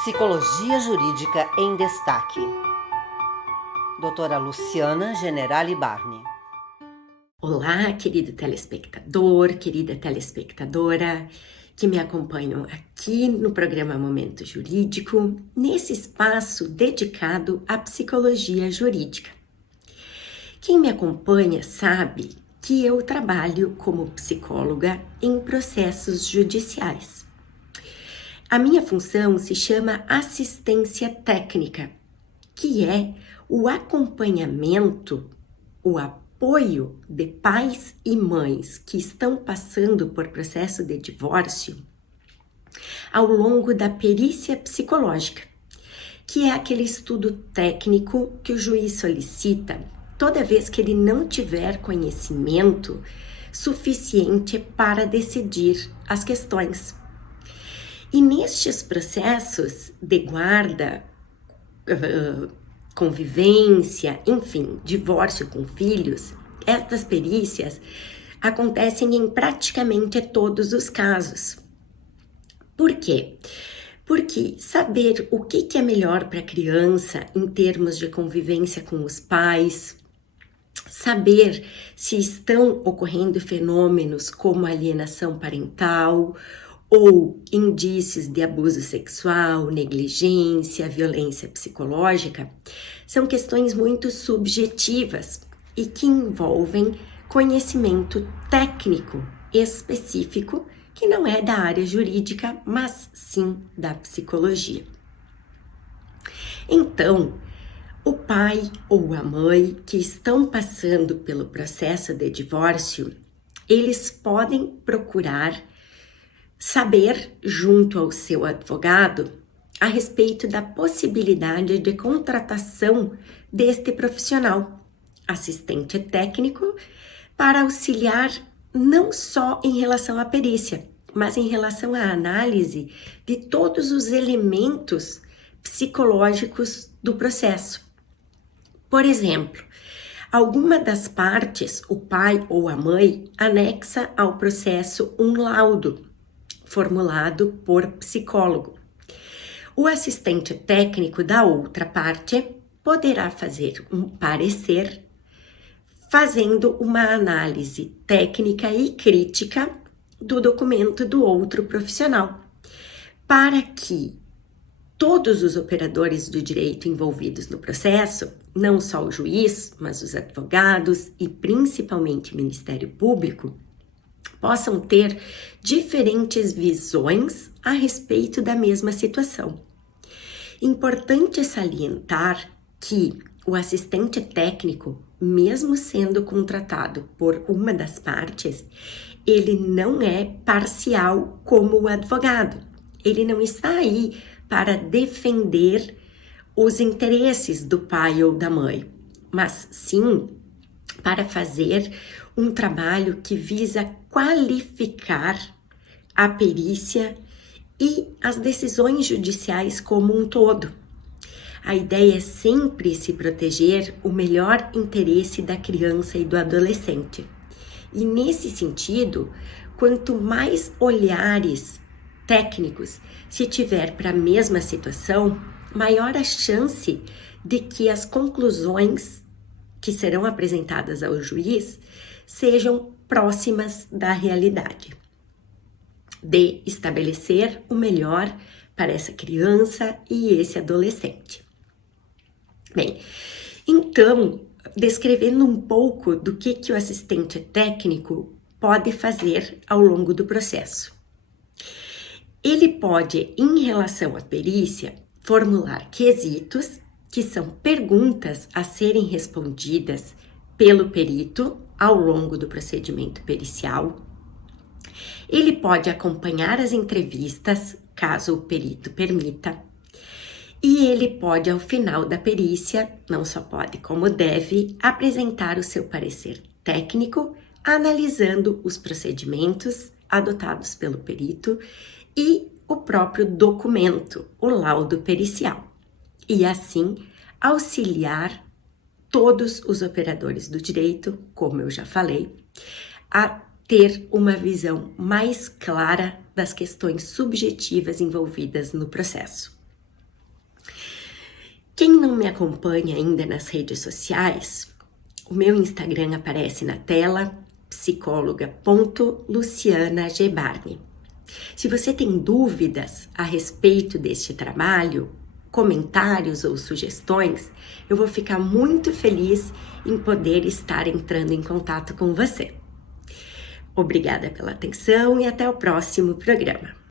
Psicologia Jurídica em Destaque. Doutora Luciana Generali Barni. Olá, querido telespectador, querida telespectadora, que me acompanham aqui no programa Momento Jurídico, nesse espaço dedicado à psicologia jurídica. Quem me acompanha sabe que eu trabalho como psicóloga em processos judiciais. A minha função se chama assistência técnica, que é o acompanhamento, o apoio de pais e mães que estão passando por processo de divórcio ao longo da perícia psicológica, que é aquele estudo técnico que o juiz solicita toda vez que ele não tiver conhecimento suficiente para decidir as questões. E nestes processos de guarda, convivência, enfim, divórcio com filhos, estas perícias acontecem em praticamente todos os casos. Por quê? Porque saber o que é melhor para a criança em termos de convivência com os pais, saber se estão ocorrendo fenômenos como alienação parental ou indícios de abuso sexual, negligência, violência psicológica, são questões muito subjetivas e que envolvem conhecimento técnico específico que não é da área jurídica, mas sim da psicologia. Então, o pai ou a mãe que estão passando pelo processo de divórcio, eles podem procurar saber, junto ao seu advogado, a respeito da possibilidade de contratação deste profissional, assistente técnico, para auxiliar não só em relação à perícia, mas em relação à análise de todos os elementos psicológicos do processo. Por exemplo, alguma das partes, o pai ou a mãe, anexa ao processo um laudo formulado por psicólogo. O assistente técnico da outra parte poderá fazer um parecer, fazendo uma análise técnica e crítica do documento do outro profissional, para que todos os operadores do direito envolvidos no processo, não só o juiz, mas os advogados e principalmente o Ministério Público, possam ter diferentes visões a respeito da mesma situação. Importante salientar que o assistente técnico, mesmo sendo contratado por uma das partes, ele não é parcial como o advogado. Ele não está aí para defender os interesses do pai ou da mãe, mas sim para fazer um trabalho que visa qualificar a perícia e as decisões judiciais como um todo. A ideia é sempre se proteger o melhor interesse da criança e do adolescente. E nesse sentido, quanto mais olhares técnicos se tiver para a mesma situação, maior a chance de que as conclusões que serão apresentadas ao juiz sejam próximas da realidade, de estabelecer o melhor para essa criança e esse adolescente. Bem, então, descrevendo um pouco do que o assistente técnico pode fazer ao longo do processo. Ele pode, em relação à perícia, formular quesitos, que são perguntas a serem respondidas pelo perito ao longo do procedimento pericial. Ele pode acompanhar as entrevistas, caso o perito permita. E ele pode, ao final da perícia, não só pode como deve, apresentar o seu parecer técnico, analisando os procedimentos adotados pelo perito e o próprio documento, o laudo pericial. E assim, auxiliar todos os operadores do direito, como eu já falei, a ter uma visão mais clara das questões subjetivas envolvidas no processo. Quem não me acompanha ainda nas redes sociais, o meu Instagram aparece na tela, psicóloga.lucianagebarni. Se você tem dúvidas a respeito deste trabalho, comentários ou sugestões, eu vou ficar muito feliz em poder estar entrando em contato com você. Obrigada pela atenção e até o próximo programa.